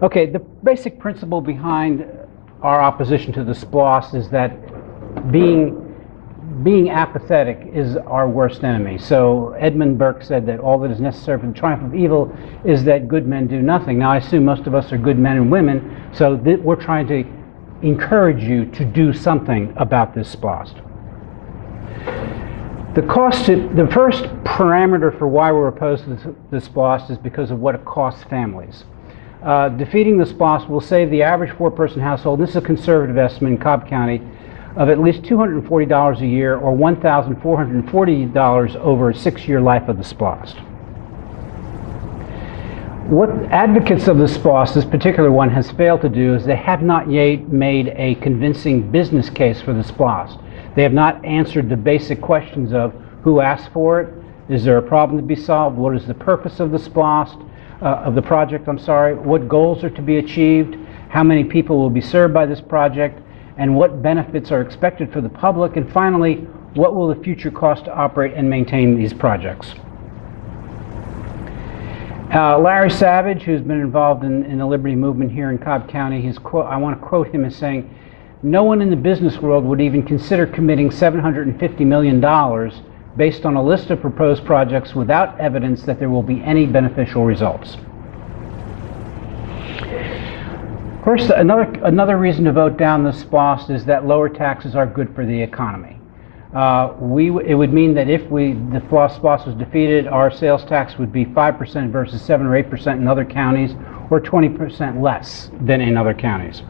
Okay, the basic principle behind our opposition to the SPLOST is that being apathetic is our worst enemy. So Edmund Burke said that all that is necessary for the triumph of evil is that good men do nothing. Now I assume most of us are good men and women, so we're trying to encourage you to do something about this SPLOST. The first parameter for why we're opposed to the SPLOST is because of what it costs families. Defeating the SPLOST will save the average four-person household, this is a conservative estimate in Cobb County, of at least $240 a year or $1,440 over a 6-year life of the SPLOST. What advocates of the SPLOST, this particular one, has failed to do is they have not yet made a convincing business case for the SPLOST. They have not answered the basic questions of who asked for it, is there a problem to be solved, what is the purpose of the SPLOST, of the project, what goals are to be achieved, how many people will be served by this project, and what benefits are expected for the public, and finally, what will the future cost to operate and maintain these projects. Larry Savage, who's been involved in the Liberty Movement here in Cobb County, I want to quote him as saying, "No one in the business world would even consider committing $750 million based on a list of proposed projects without evidence that there will be any beneficial results." Of course, another reason to vote down the SPLOST is that lower taxes are good for the economy. It would mean that if the SPLOST was defeated, our sales tax would be 5% versus 7 or 8% in other counties, or 20% less than in other counties.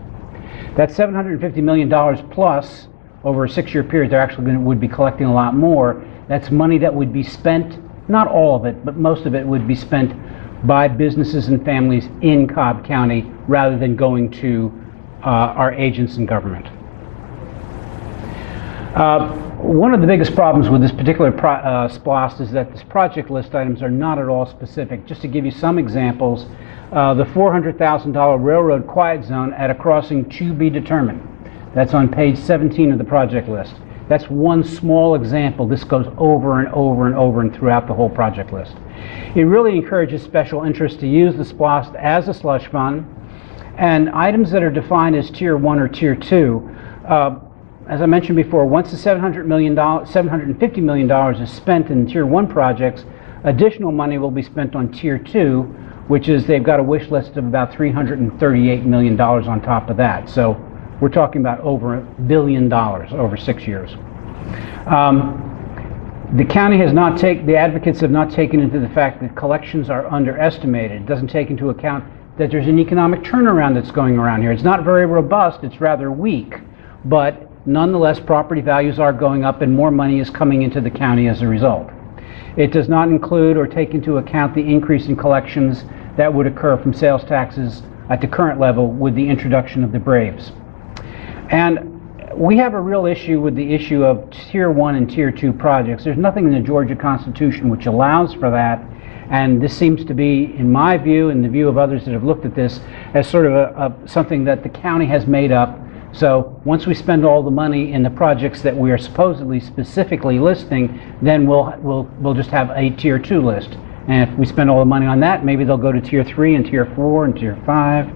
That $750 million plus over a 6-year period, they're actually would be collecting a lot more. That's money that would be spent, not all of it, but most of it would be spent by businesses and families in Cobb County rather than going to our agents in government. One of the biggest problems with this particular SPLOST is that this project list items are not at all specific. Just to give you some examples, the $400,000 railroad quiet zone at a crossing to be determined. That's on page 17 of the project list. That's one small example. This goes over and over and over and throughout the whole project list. It really encourages special interests to use the SPLOST as a slush fund, and items that are defined as Tier 1 or Tier 2, as I mentioned before, once the $750 million is spent in Tier 1 projects, additional money will be spent on Tier 2, which is they've got a wish list of about $338 million on top of that. So we're talking about over $1 billion over 6 years. The county has not the advocates have not taken into the fact that collections are underestimated. It doesn't take into account that there's an economic turnaround that's going around here. It's not very robust, it's rather weak, but nonetheless property values are going up and more money is coming into the county as a result. It does not include or take into account the increase in collections that would occur from sales taxes at the current level with the introduction of the Braves. And we have a real issue with the issue of Tier 1 and Tier 2 projects. There's nothing in the Georgia Constitution which allows for that, and this seems to be, in my view and the view of others that have looked at this, as sort of something that the county has made up. So once we spend all the money in the projects that we are supposedly specifically listing, then we'll just have a Tier 2 list. And if we spend all the money on that, maybe they'll go to Tier 3 and Tier 4 and Tier 5.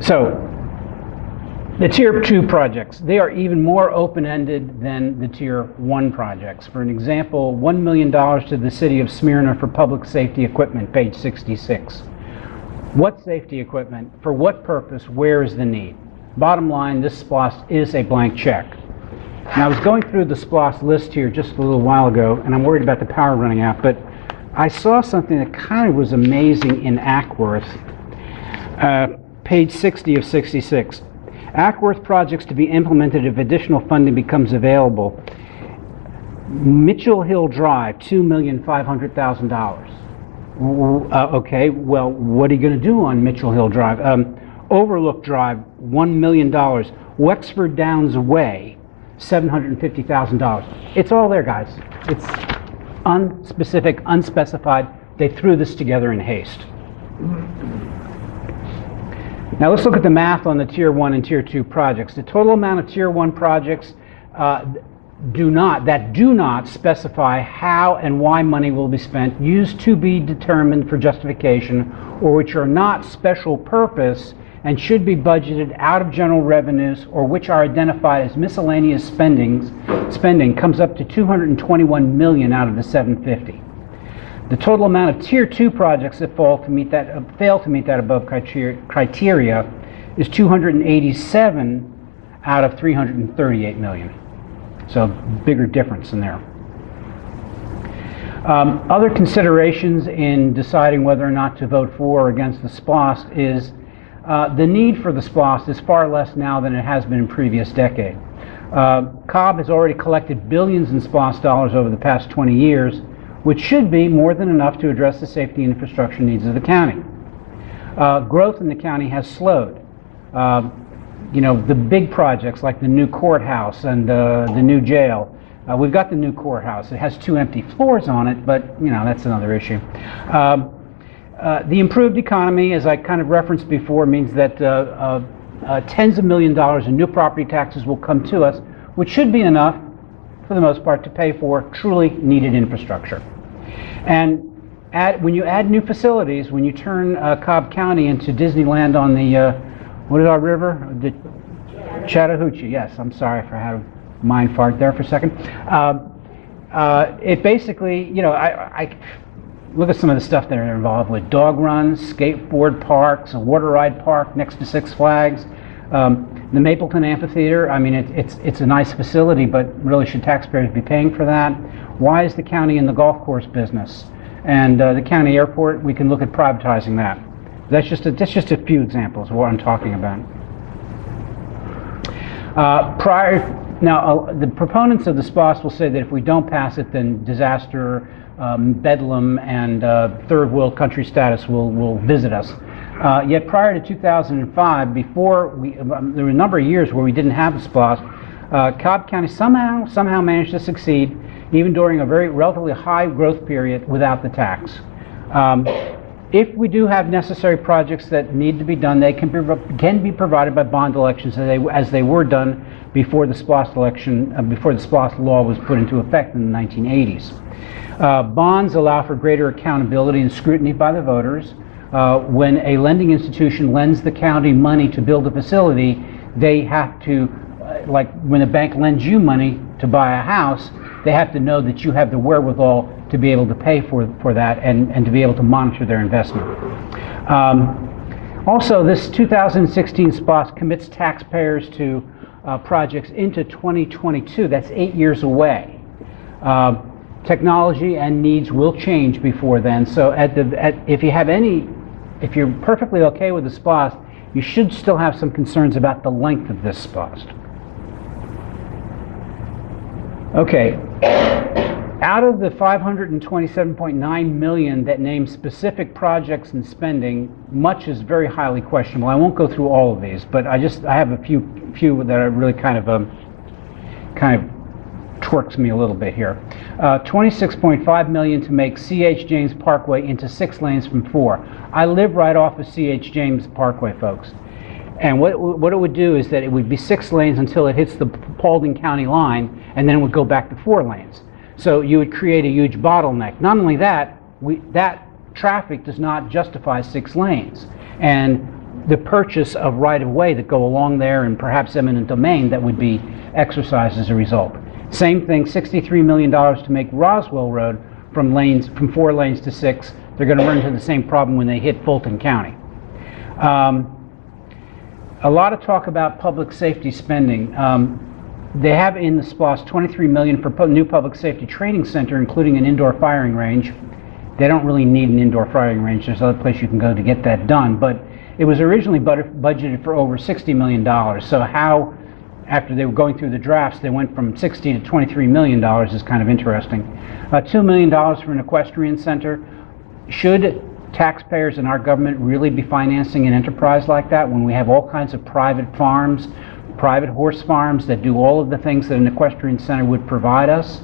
So the Tier 2 projects, they are even more open-ended than the Tier 1 projects. For an example, $1 million to the city of Smyrna for public safety equipment, page 66. What safety equipment? For what purpose? Where is the need? Bottom line, this SPLOST is a blank check. Now, I was going through the SPLOST list here just a little while ago, and I'm worried about the power running out, but I saw something that kind of was amazing in Ackworth, page 60 of 66. Ackworth projects to be implemented if additional funding becomes available. Mitchell Hill Drive, $2,500,000. Okay, well, what are you going to do on Mitchell Hill Drive? Overlook Drive, $1 million. Wexford Downs Way, $750,000. It's all there, guys. It's unspecific, unspecified. They threw this together in haste. Now let's look at the math on the Tier 1 and Tier 2 projects. The total amount of Tier 1 projects do not specify how and why money will be spent, used to be determined for justification, or which are not special purpose and should be budgeted out of general revenues, or which are identified as miscellaneous spending comes up to $221 million out of the 750. The total amount of Tier 2 projects that fail to meet that above criteria is 287 out of 338 million. So bigger difference in there. Other considerations in deciding whether or not to vote for or against the SPLOST is the need for the SPLOST is far less now than it has been in previous decades. Cobb has already collected billions in SPLOST dollars over the past 20 years, which should be more than enough to address the safety and infrastructure needs of the county. Growth in the county has slowed. You know, the big projects like the new courthouse and the new jail. We've got the new courthouse. It has 2 empty floors on it, but you know, that's another issue. The improved economy, as I kind of referenced before, means that tens of millions of dollars in new property taxes will come to us, which should be enough, for the most part, to pay for truly needed infrastructure. And when you add new facilities, when you turn Cobb County into Disneyland on the, what is our river? The Chattahoochee, yes, I'm sorry if I had a mind fart there for a second. It basically, you know, I look at some of the stuff that are involved with dog runs, skateboard parks, a water ride park next to Six Flags, the Mapleton Amphitheater. I mean, it's a nice facility, but really should taxpayers be paying for that? Why is the county in the golf course business? And the county airport, we can look at privatizing that. That's just a few examples of what I'm talking about. Now, the proponents of the SPLOST will say that if we don't pass it, then disaster, bedlam, and third world country status will visit us. Yet prior to 2005, before there were a number of years where we didn't have the SPLOST, Cobb County somehow managed to succeed, even during a relatively high growth period without the tax. If we do have necessary projects that need to be done, they can be provided by bond elections as they were done before the SPLOST before the SPLOST law was put into effect in the 1980s. Bonds allow for greater accountability and scrutiny by the voters. When a lending institution lends the county money to build a facility, they have to, like when a bank lends you money to buy a house, they have to know that you have the wherewithal to be able to pay for that and to be able to monitor their investment. Also, this 2016 SPLOST commits taxpayers to projects into 2022. That's 8 years away. Technology and needs will change before then. So if you're perfectly okay with the SPLOST, you should still have some concerns about the length of this SPLOST. Okay, out of the $527.9 million that name specific projects and spending, much is very highly questionable. I won't go through all of these, but I have a few that are really kind of twerks me a little bit here. $26.5 million to make C.H. James Parkway into 6 lanes from 4. I live right off of C.H. James Parkway, folks. And what it would do is that it would be 6 lanes until it hits the Paulding County line, and then it would go back to 4 lanes. So you would create a huge bottleneck. Not only that, that traffic does not justify 6 lanes. And the purchase of right-of-way that go along there and perhaps eminent domain that would be exercised as a result. Same thing, $63 million to make Roswell Road from 4 lanes to 6. They're going to run into the same problem when they hit Fulton County. A lot of talk about public safety spending. They have in the SPLOST $23 million for new public safety training center, including an indoor firing range. They don't really need an indoor firing range. There's other places you can go to get that done. But it was originally budgeted for over $60 million. So how, after they were going through the drafts, they went from 60 to $23 million is kind of interesting. $2 million for an equestrian center. Should taxpayers in our government really be financing an enterprise like that when we have all kinds of private farms, private horse farms that do all of the things that an equestrian center would provide us?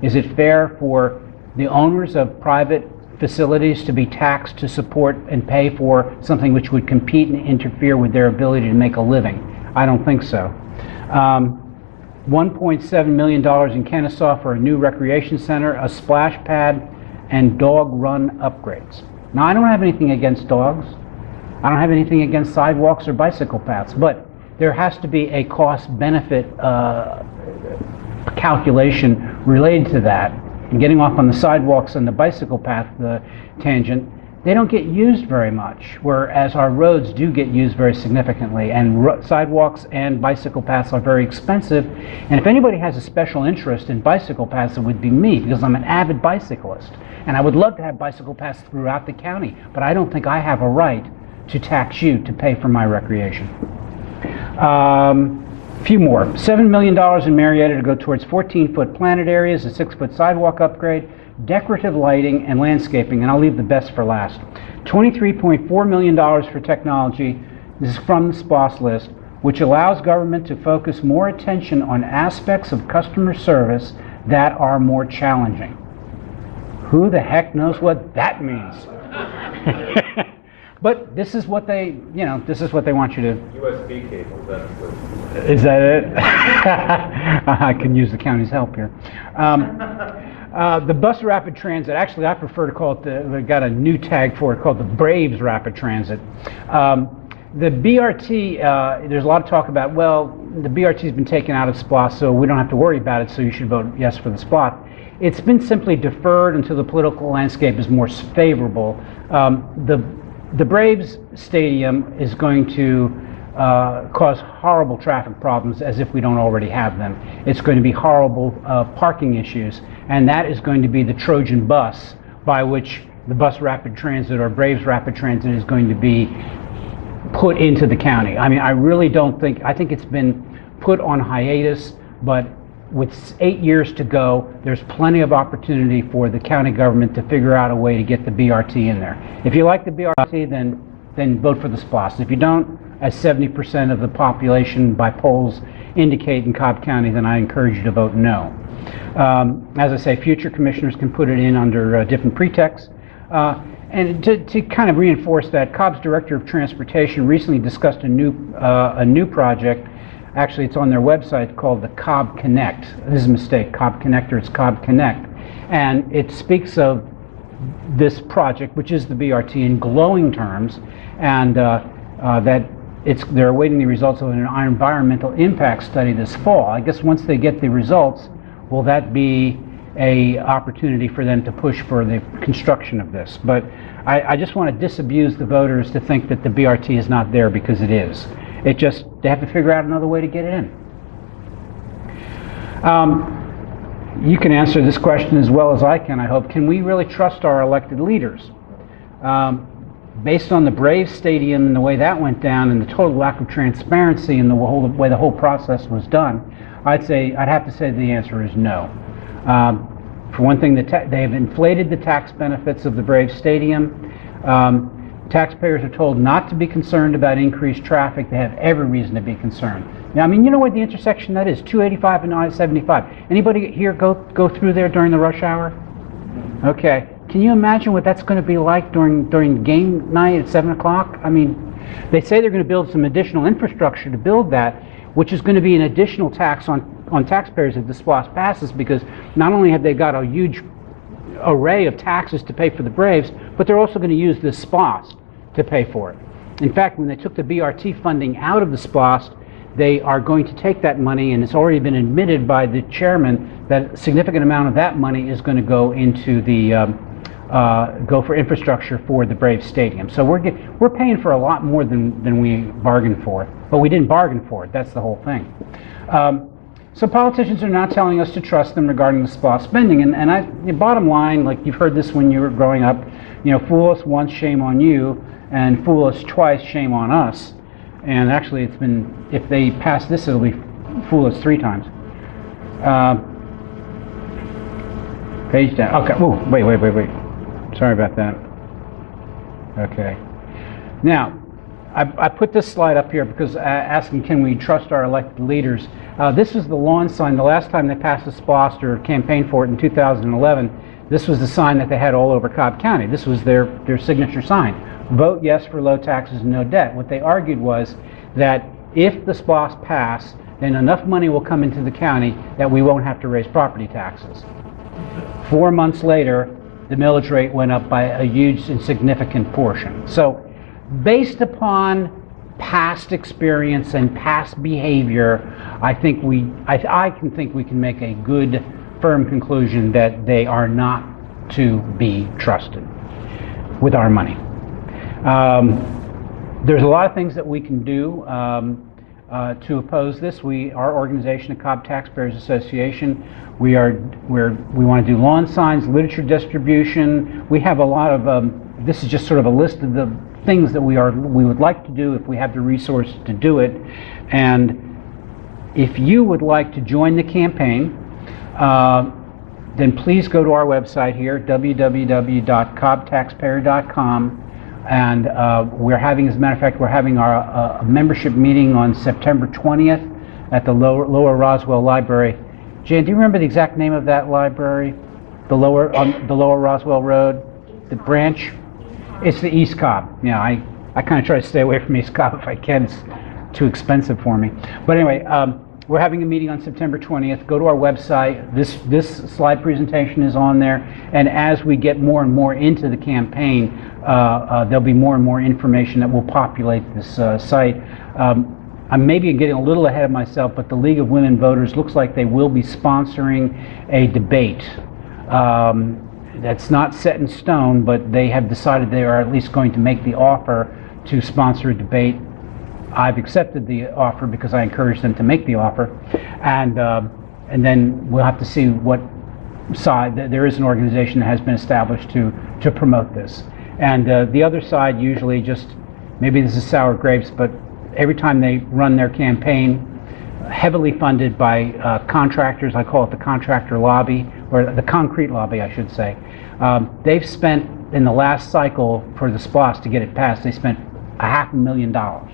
Is it fair for the owners of private facilities to be taxed to support and pay for something which would compete and interfere with their ability to make a living? I don't think so. $1.7 million in Kennesaw for a new recreation center, a splash pad, and dog run upgrades. Now, I don't have anything against dogs. I don't have anything against sidewalks or bicycle paths, but there has to be a cost-benefit calculation related to that. And getting off on the sidewalks and the bicycle path tangent, they don't get used very much, whereas our roads do get used very significantly, and sidewalks and bicycle paths are very expensive. And if anybody has a special interest in bicycle paths, it would be me, because I'm an avid bicyclist, and I would love to have bicycle paths throughout the county, but I don't think I have a right to tax you to pay for my recreation. A few more. $7 million in Marietta to go towards 14-foot planted areas, a 6-foot sidewalk upgrade, decorative lighting, and landscaping, and I'll leave the best for last. $23.4 million for technology. This is from the SPLOST list, which allows government to focus more attention on aspects of customer service that are more challenging. Who the heck knows what that means? But this is what they, this is what they want you to. USB cables, that's what. Is that it? I can use the county's help here. The bus rapid transit, actually I prefer to call it, we got a new tag for it called the Braves Rapid Transit. The BRT, there's a lot of talk about, well, the BRT has been taken out of SPLOST, so we don't have to worry about it, so you should vote yes for the SPLOST. It's been simply deferred until the political landscape is more favorable. The Braves Stadium is going to cause horrible traffic problems, as if we don't already have them. It's going to be horrible parking issues, and that is going to be the Trojan bus by which the bus rapid transit or Braves rapid transit is going to be put into the county. I mean, I really don't think, I think it's been put on hiatus, but with 8 years to go, there's plenty of opportunity for the county government to figure out a way to get the BRT in there. If you like the BRT, then vote for the SPLOST. If you don't, as 70% of the population by polls indicate in Cobb County, then I encourage you to vote no. As I say, future commissioners can put it in under different pretexts. And to kind of reinforce that, Cobb's Director of Transportation recently discussed a new project. Actually, it's on their website, called the Cobb Connect. This is a mistake, Cobb Connector, it's Cobb Connect. And it speaks of this project, which is the BRT, in glowing terms, and that they're awaiting the results of an environmental impact study this fall. I guess once they get the results, will that be an opportunity for them to push for the construction of this? But I just want to disabuse the voters to think that the BRT is not there, because it is. They have to figure out another way to get it in. You can answer this question as well as I can, I hope. Can we really trust our elected leaders? Based on the Braves Stadium and the way that went down, and the total lack of transparency in the way the whole process was done, I'd have to say the answer is no. For one thing, they have inflated the tax benefits of the Braves Stadium. Taxpayers are told not to be concerned about increased traffic. They have every reason to be concerned. Now, I mean, you know what the intersection that is? 285 and I-75. Anybody here go through there during the rush hour? Okay. Can you imagine what that's going to be like during game night at 7 o'clock? I mean, they say they're going to build some additional infrastructure to build that, which is going to be an additional tax on taxpayers if the SPLOST passes, because not only have they got a huge array of taxes to pay for the Braves, but they're also going to use this SPLOST to pay for it. In fact, when they took the BRT funding out of the SPLOST, they are going to take that money, and it's already been admitted by the chairman that a significant amount of that money is going to go into the go for infrastructure for the Braves Stadium. So we're paying for a lot more than we bargained for, but we didn't bargain for it. That's the whole thing. So politicians are not telling us to trust them regarding the SPLOST spending, and the bottom line, like you've heard this when you were growing up, fool us once, shame on you, and fool us twice, shame on us. And actually, it's been, if they pass this, it'll be fool us 3 times. Page down. Okay. Oh, wait. Sorry about that. Okay. Now, I put this slide up here because asking, can we trust our elected leaders? This is the lawn sign. The last time they passed the SPLOST or campaigned for it in 2011, this was the sign that they had all over Cobb County. This was their signature sign. Vote yes for low taxes and no debt. What they argued was that if the SPLOST passed, then enough money will come into the county that we won't have to raise property taxes. 4 months later, the millage rate went up by a huge and significant portion. So based upon past experience and past behavior, I think I can think we can make a good, firm conclusion that they are not to be trusted with our money. There's a lot of things that we can do to oppose this. Our organization, the Cobb Taxpayer Association, we want to do lawn signs, literature distribution. We have a lot of. This is just sort of a list of the things that we would like to do if we have the resources to do it. And if you would like to join the campaign, then please go to our website here, www.cobbtaxpayer.com. And we're having, as a matter of fact, we're having our membership meeting on September 20th at the Lower Roswell Library. Jan, do you remember the exact name of that library? On the Lower Roswell Road, the branch? It's the East Cobb. Yeah, I kind of try to stay away from East Cobb if I can. It's too expensive for me. But anyway, we're having a meeting on September 20th. Go to our website. This slide presentation is on there. And as we get more and more into the campaign, there'll be more and more information that will populate this site. I'm maybe getting a little ahead of myself, but the League of Women Voters looks like they will be sponsoring a debate. That's not set in stone, but they have decided they are at least going to make the offer to sponsor a debate. I've accepted the offer because I encouraged them to make the offer, and then we'll have to see what side. There is an organization that has been established to promote this, and the other side usually just, maybe this is sour grapes, but every time they run their campaign, heavily funded by contractors, I call it the contractor lobby, or the concrete lobby, I should say. They've spent, in the last cycle for the SPLOST to get it passed, they spent $500,000.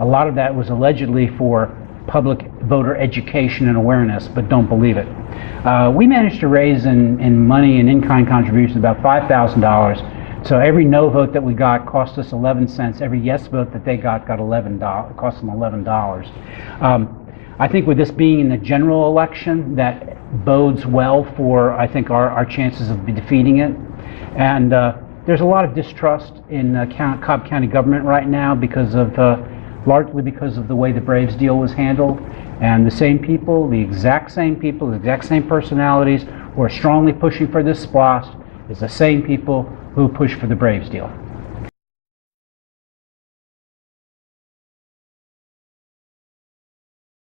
A lot of that was allegedly for public voter education and awareness, but don't believe it. We managed to raise in money and in-kind contributions about $5,000. So every no vote that we got cost us 11 cents. Every yes vote that they got $11. Cost them $11. I think with this being in the general election, that bodes well for, I think, our chances of defeating it. And there's a lot of distrust in Cobb County government right now because of, largely because of the way the Braves deal was handled. And the same people, the exact same personalities who are strongly pushing for this SPLOST is the same people who push for the Braves deal.